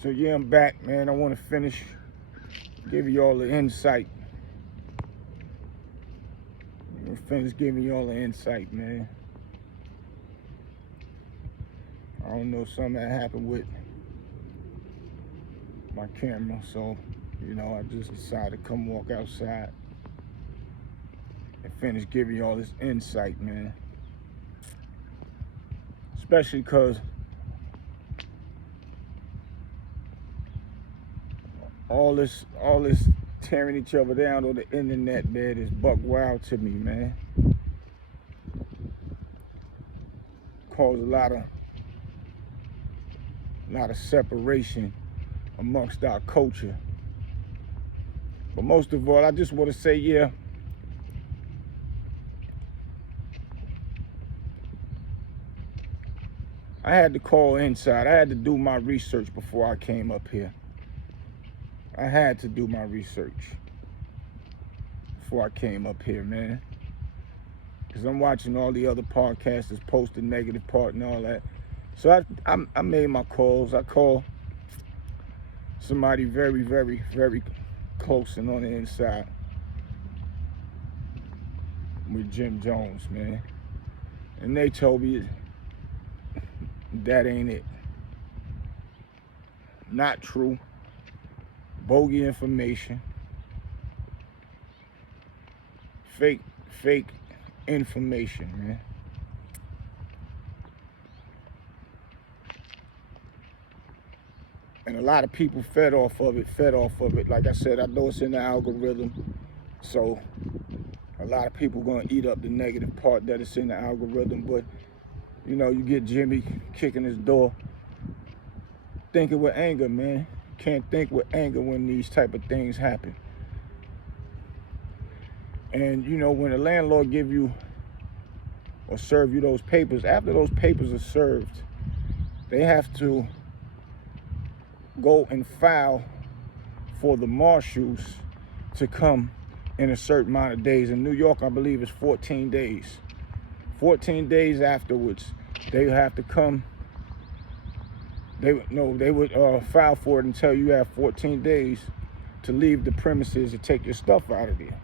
So yeah, I'm back, man. I want to finish, give you all the insight. Finish giving you all the insight, man. I don't know, something that happened with my camera, so I just decided to come walk outside and finish giving you all this insight, man. Especially because all this tearing each other down on the internet, man, is buck wild to me, man. Cause a lot of separation amongst our culture. But most of all, I just want to say, yeah, I had to call inside. I had to do my research before I came up here. I had to do my research before I came up here, man. Because I'm watching all the other podcasters post the negative part and all that. So I made my calls. I called somebody very, very, very close and on the inside with Jim Jones, man. And they told me that ain't it. Not true. Bogey information. Fake information, man. And a lot of people fed off of it. Like I said, I know it's in the algorithm. So a lot of people gonna eat up the negative part that it's in the algorithm. But you get Jimmy kicking his door, thinking with anger, man. Can't think with anger when these type of things happen. And when a landlord give you or serve you those papers, after those papers are served, they have to go and file for the marshals to come in a certain amount of days. In New York, I believe it's 14 days. 14 days afterwards, they have to come. They would file for it and tell you have 14 days to leave the premises and take your stuff out of there.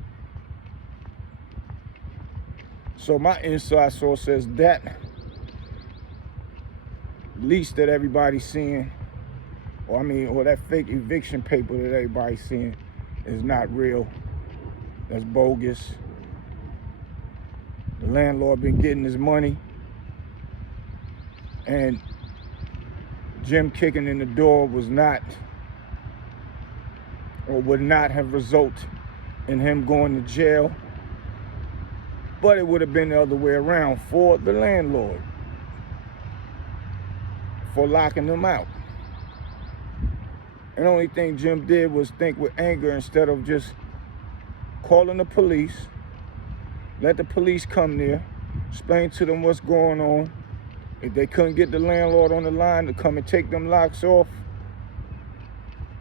So my inside source says that lease that everybody's seeing, or that fake eviction paper that everybody's seeing is not real. That's bogus. The landlord been getting his money, and Jim kicking in the door was not, or would not have resulted in him going to jail, but it would have been the other way around for the landlord, for locking them out. And the only thing Jim did was think with anger instead of just calling the police. Let the police come there, explain to them what's going on. If they couldn't get the landlord on the line to come and take them locks off,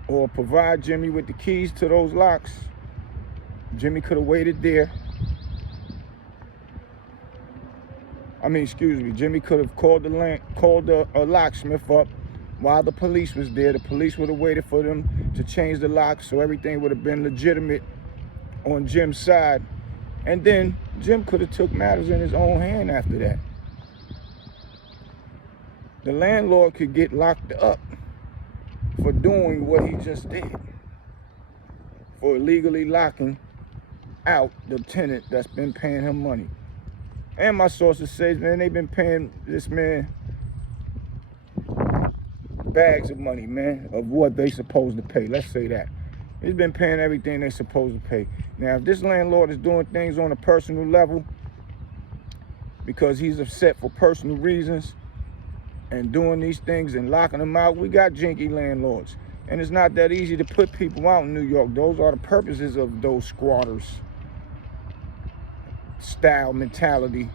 or provide Jimmy with the keys to those locks, Jimmy could have waited there. Jimmy could have called the locksmith up while the police was there. The police would have waited for them to change the locks, so everything would have been legitimate on Jim's side. And then Jim could have took matters in his own hand after that. The landlord could get locked up for doing what he just did, for illegally locking out the tenant that's been paying him money. And my sources say, man, they've been paying this man bags of money, man, of what they supposed to pay. Let's say that. He's been paying everything they supposed to pay. Now, if this landlord is doing things on a personal level because he's upset for personal reasons and doing these things and locking them out, we got jinky landlords. And it's not that easy to put people out in New York. Those are the purposes of those squatters style mentality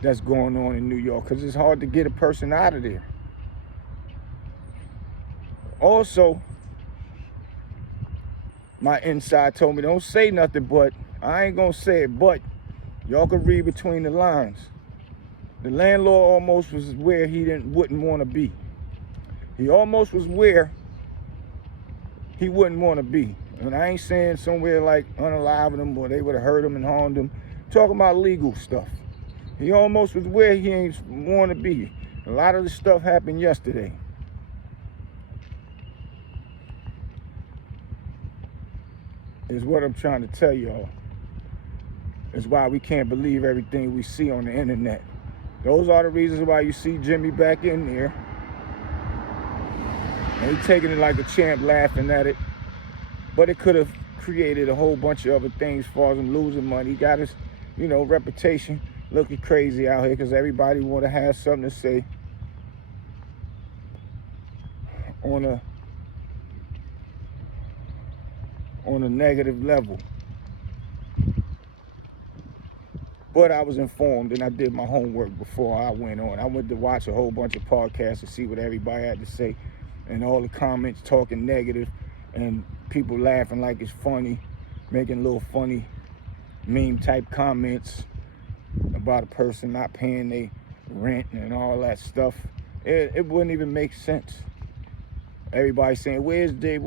that's going on in New York, because it's hard to get a person out of there. Also, my inside told me, don't say nothing, but I ain't gonna say it, but y'all can read between the lines. The landlord almost was where he wouldn't want to be. He almost was where he wouldn't want to be. And I ain't saying somewhere like unaliving him or they would have hurt him and harmed him. I'm talking about legal stuff. He almost was where he ain't want to be. A lot of this stuff happened yesterday. Is what I'm trying to tell y'all. Is why we can't believe everything we see on the internet. Those are the reasons why you see Jimmy back in there. And he taking it like a champ, laughing at it. But it could have created a whole bunch of other things as far as him losing money. He got his, reputation looking crazy out here because everybody want to have something to say on a negative level. But I was informed and I did my homework before I went on. I went to watch a whole bunch of podcasts to see what everybody had to say, and all the comments talking negative and people laughing like it's funny, making little funny meme type comments about a person not paying their rent and all that stuff. It wouldn't even make sense. Everybody saying, where's Dave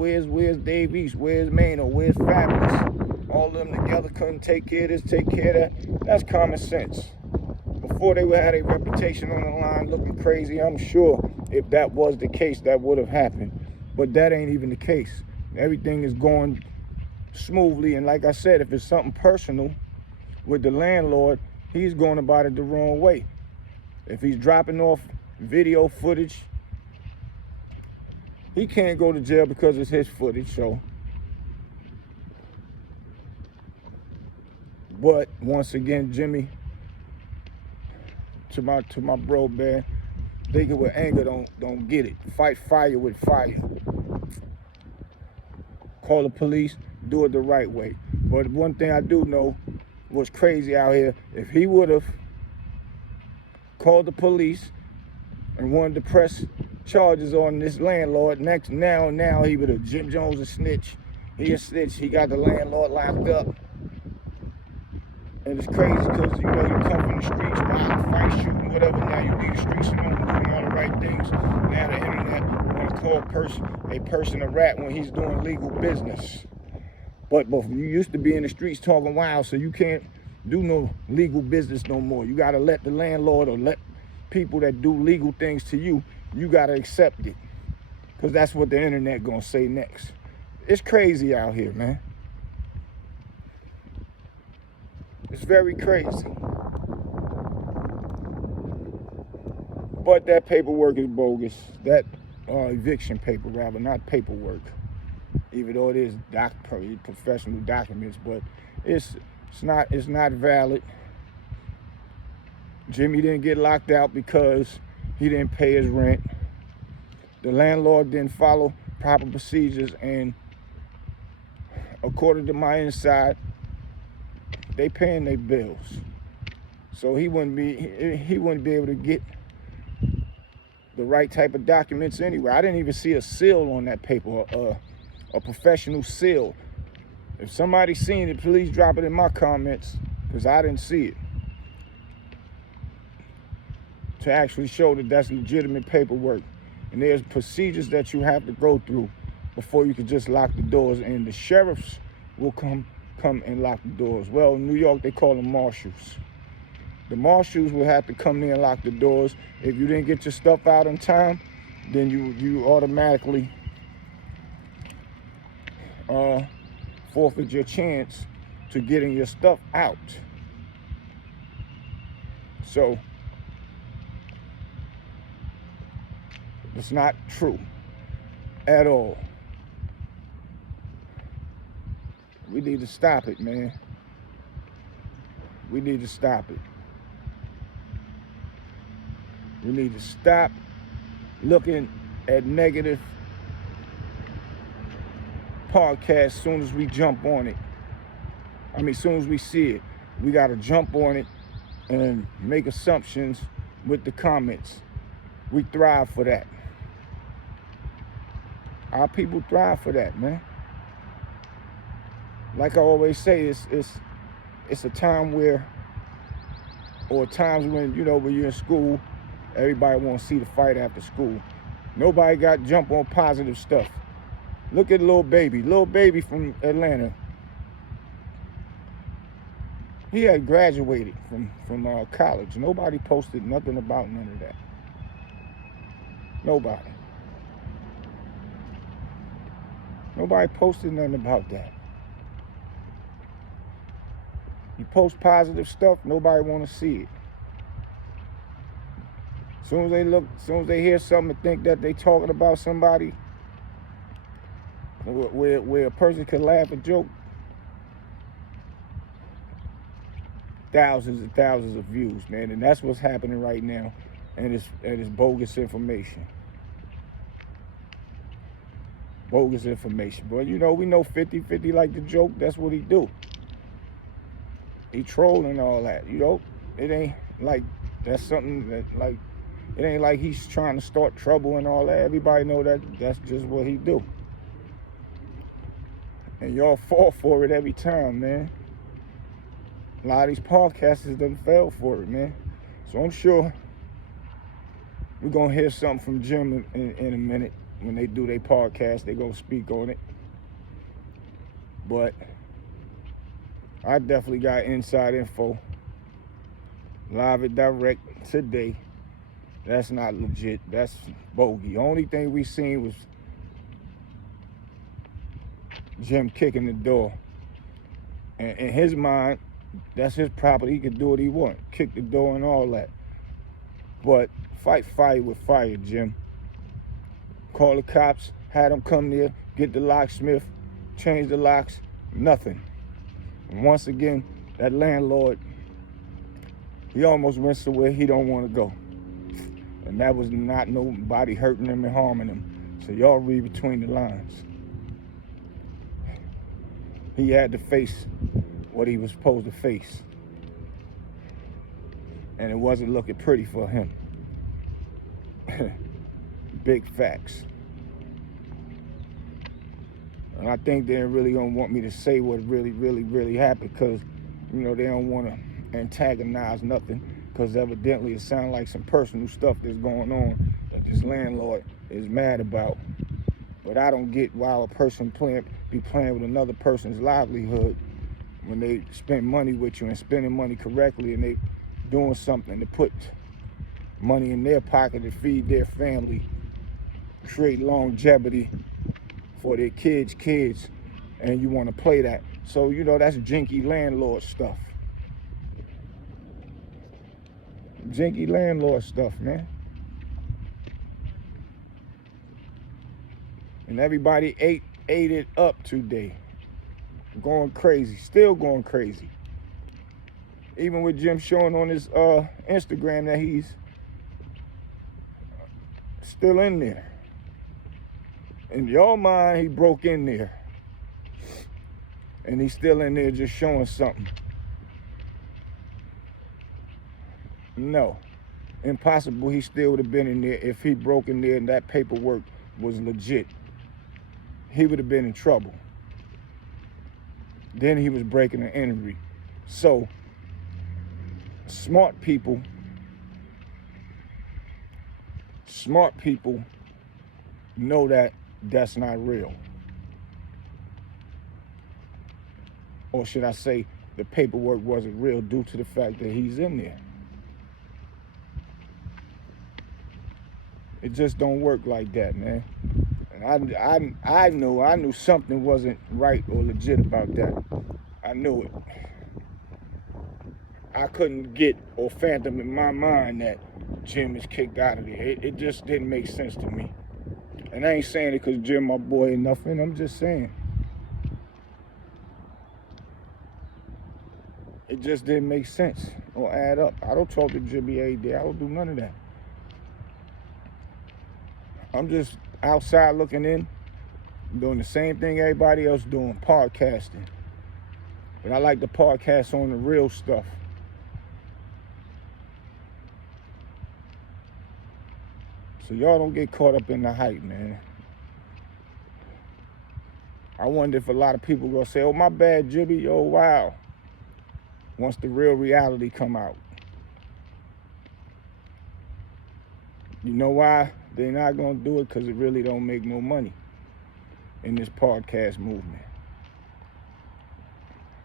East, where's Mano, where's Fabulous? All of them together couldn't take care of this, take care of that. That's common sense. Before they had a reputation on the line looking crazy, I'm sure if that was the case, that would have happened. But that ain't even the case. Everything is going smoothly. And like I said, if it's something personal with the landlord, he's going about it the wrong way. If he's dropping off video footage, he can't go to jail because it's his footage, so. But once again, Jimmy, to my bro, man, think it with anger, don't get it. Fight fire with fire. Call the police, do it the right way. But one thing I do know was crazy out here. If he would have called the police and wanted to press charges on this landlord, now he would have, Jim Jones a snitch. He a snitch. He got the landlord locked up. And it's crazy because, you come from the streets, robbing, fight, shooting, whatever. Now you leave the streets and doing all the right things. Now the internet want to call a person a rat when he's doing legal business. But you used to be in the streets talking wild, so you can't do no legal business no more. You got to let the landlord or let people that do legal things to you, you got to accept it. Because that's what the internet going to say next. It's crazy out here, man. It's very crazy. But that paperwork is bogus. That eviction paper, rather, not paperwork. Even though it is professional documents, but it's not valid. Jimmy didn't get locked out because he didn't pay his rent. The landlord didn't follow proper procedures, and according to my inside, they paying their bills, so he wouldn't be able to get the right type of documents anyway. I didn't even see a seal on that paper, a professional seal. If somebody seen it, please drop it in my comments, because I didn't see it, to actually show that that's legitimate paperwork. And there's procedures that you have to go through before you can just lock the doors, and the sheriffs will come and lock the doors. Well, in New York, they call them marshals. The marshals will have to come in and lock the doors. If you didn't get your stuff out in time, then you automatically forfeit your chance to getting your stuff out. So it's not true at all. We need to stop it, man. We need to stop it. We need to stop looking at negative podcasts as soon as we jump on it. As soon as we see it, we got to jump on it and make assumptions with the comments. We thrive for that. Our people thrive for that, man. Like I always say, it's a time where, or times when, when you're in school, everybody wants to see the fight after school. Nobody got jump on positive stuff. Look at Lil Baby from Atlanta. He had graduated from college. Nobody posted nothing about none of that. Nobody posted nothing about that. You post positive stuff, nobody want to see it. As soon as they hear something and think that they talking about somebody, where a person can laugh and joke, thousands and thousands of views, man. And that's what's happening right now. And it's bogus information. Bogus information. But you know, we know 50-50 like the joke. That's what he do. He trolling all that. You know, it ain't like that's something that like, it ain't like he's trying to start trouble and all that. Everybody know that that's just what he do. And y'all fall for it every time, man. A lot of these podcasters done fell for it, man. So I'm sure we're going to hear something from Jim in a minute. When they do their podcast, they going to speak on it. But I definitely got inside info. Live and direct today. That's not legit. That's bogey. Only thing we seen was Jim kicking the door. And in his mind, that's his property. He can do what he want. Kick the door and all that. But fight fire with fire, Jim. Call the cops, had them come there, get the locksmith, change the locks, nothing. And once again, that landlord, he almost went somewhere he don't want to go. And that was not nobody hurting him and harming him. So y'all read between the lines. He had to face what he was supposed to face. And it wasn't looking pretty for him. Big facts. And I think they really don't want me to say what really happened, because, you know, they don't want to antagonize nothing, because evidently it sounds like some personal stuff that's going on that this landlord is mad about. But I don't get why a person be playing with another person's livelihood when they spend money with you and spending money correctly, and they doing something to put money in their pocket to feed their family, create longevity for their kids, and you want to play that. So, you know, that's jinky landlord stuff. Jinky landlord stuff, man. And everybody ate it up today. Going crazy, still going crazy. Even with Jim showing on his Instagram that he's still in there. In your mind, he broke in there. And he's still in there just showing something. No. Impossible. He still would have been in there if he broke in there and that paperwork was legit. He would have been in trouble. Then he was breaking and entering. So, smart people know that that's not real. Or should I say, the paperwork wasn't real due to the fact that he's in there. It just don't work like that, man. And I knew something wasn't right or legit about that. I knew it. I couldn't get or fathom in my mind that Jim is kicked out of there. It just didn't make sense to me. And I ain't saying it because Jim my boy or nothing. I'm just saying. It just didn't make sense or add up. I don't talk to Jimmy every day. I don't do none of that. I'm just outside looking in, doing the same thing everybody else doing, podcasting. But I like to podcast on the real stuff. So y'all don't get caught up in the hype, man. I wonder if a lot of people gonna say, oh, my bad, Jimmy, oh, wow. Once the real reality come out. You know why they're not gonna do it? Because it really don't make no money. in this podcast movement.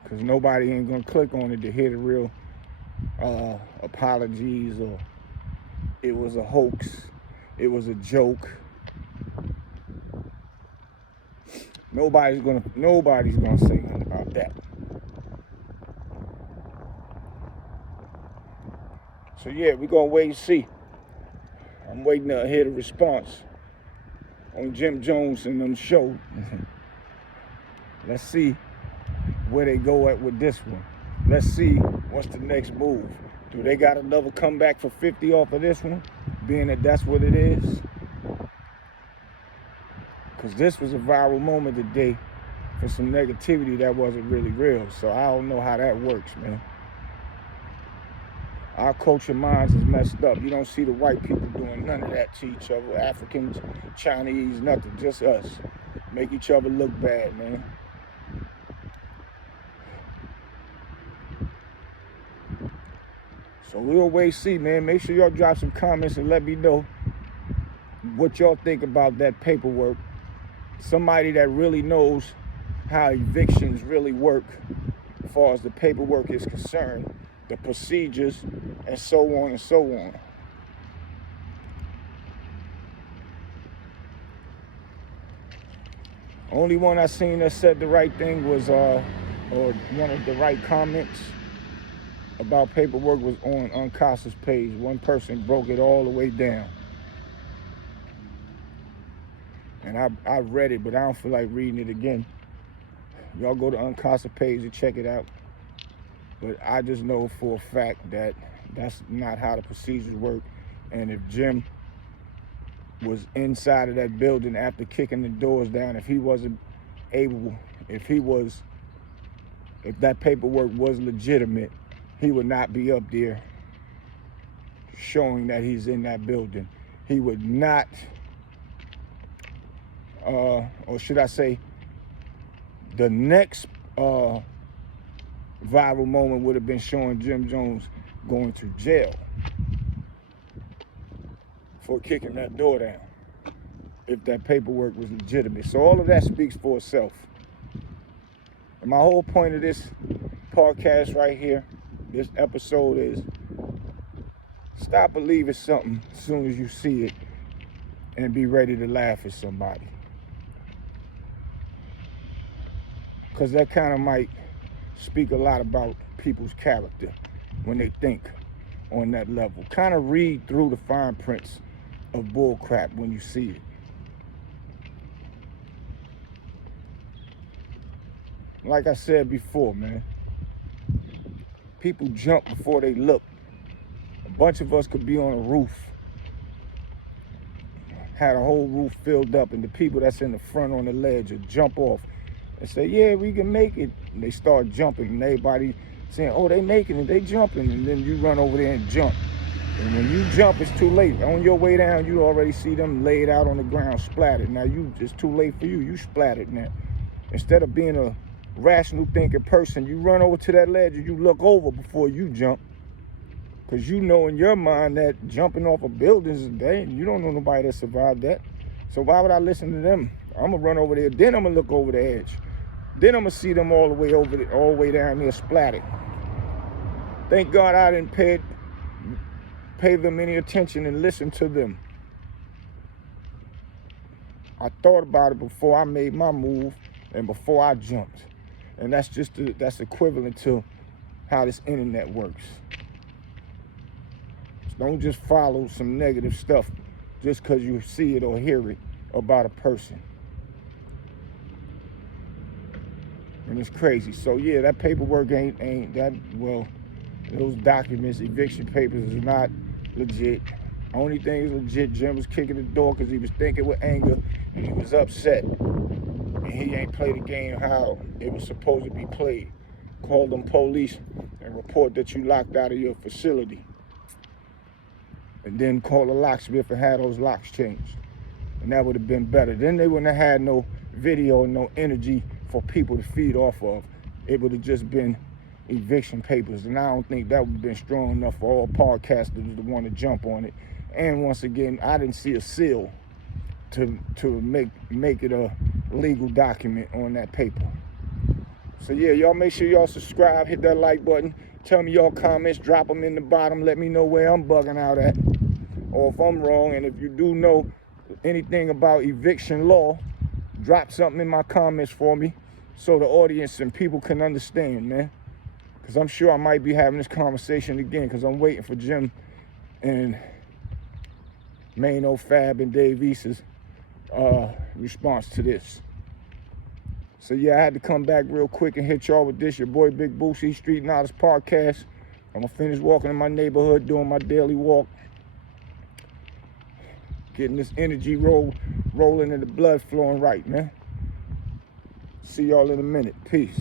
Because nobody ain't going to click on it to hear the real apologies, or it was a hoax, it was a joke. Nobody's gonna say nothing about that. So yeah, we're gonna wait and see. I'm waiting to hear the response on Jim Jones and them show. Let's see where they go at with this one. Let's see what's the next move. Do they got another comeback for 50 off of this one, being that that's what it is? Because this was a viral moment today for some negativity that wasn't really real. So I don't know how that works, man. Our culture minds is messed up. You don't see the white people doing none of that to each other. Africans, Chinese, nothing, just us. Make each other look bad, man. So we'll wait and see, man. Make sure y'all drop some comments and let me know what y'all think about that paperwork. Somebody that really knows how evictions really work as far as the paperwork is concerned, the procedures, and so on and so on. Only one I seen that said the right thing was, or one of the right comments about paperwork was on Uncasa's page. One person broke it all the way down. And I read it, but I don't feel like reading it again. Y'all go to Uncasa page and check it out. But I just know for a fact that that's not how the procedures work. And if Jim was inside of that building after kicking the doors down, if he wasn't able, if that paperwork was legitimate, he would not be up there showing that he's in that building. He would not, or should I say, the next viral moment would have been showing Jim Jones going to jail for kicking that door down, if that paperwork was legitimate. So all of that speaks for itself. And my whole point of this podcast right here, this episode, is stop believing something as soon as you see it and be ready to laugh at somebody. Because that kind of might speak a lot about people's character when they think on that level. Kind of read through the fine prints of bull crap when you see it. Like I said before, man, people jump before they look. A bunch of us could be on a roof, had a whole roof filled up, and the people that's in the front on the ledge will jump off and say, yeah, we can make it. And they start jumping, and everybody saying, oh, they making it, they jumping. And then you run over there and jump. And when you jump, it's too late. On your way down, you already see them laid out on the ground, splattered. Now, it's too late for you. You splattered now. Instead of being a rational thinking person, you run over to that ledge and you look over before you jump. Because you know in your mind that jumping off of buildings is dangerous. You don't know nobody that survived that. So why would I listen to them? I'm going to run over there. Then I'm going to look over the edge. Then I'm going to see them all the way down there splattered. Thank God I didn't pay them any attention and listen to them. I thought about it before I made my move and before I jumped. And that's equivalent to how this internet works. So don't just follow some negative stuff just because you see it or hear it about a person. And it's crazy. So yeah, that paperwork ain't that, well, those documents, eviction papers, is not legit. Only thing is legit, Jim was kicking the door because he was thinking with anger and he was upset. And he ain't played the game how it was supposed to be played. Call them police and report that you locked out of your facility. And then call the locksmith and have those locks changed. And that would have been better. Then they wouldn't have had no video and no energy for people to feed off of. It would have just been eviction papers. And I don't think that would have been strong enough for all podcasters to want to jump on it. And once again, I didn't see a seal to make it a legal document on that paper. So yeah, y'all make sure y'all subscribe, hit that like button. Tell me y'all comments, drop them in the bottom. Let me know where I'm bugging out at, or if I'm wrong. And if you do know anything about eviction law, drop something in my comments for me so the audience and people can understand, man. Because I'm sure I might be having this conversation again, because I'm waiting for Jim and Mano, Fab, and Dave East's response to this. So yeah, I had to come back real quick and hit y'all with this. Your boy Big Boosie, Street Knowledge Podcast. I'm gonna finish walking in my neighborhood, doing my daily walk, getting this energy rolling and the blood flowing right, man. See y'all in a minute. Peace.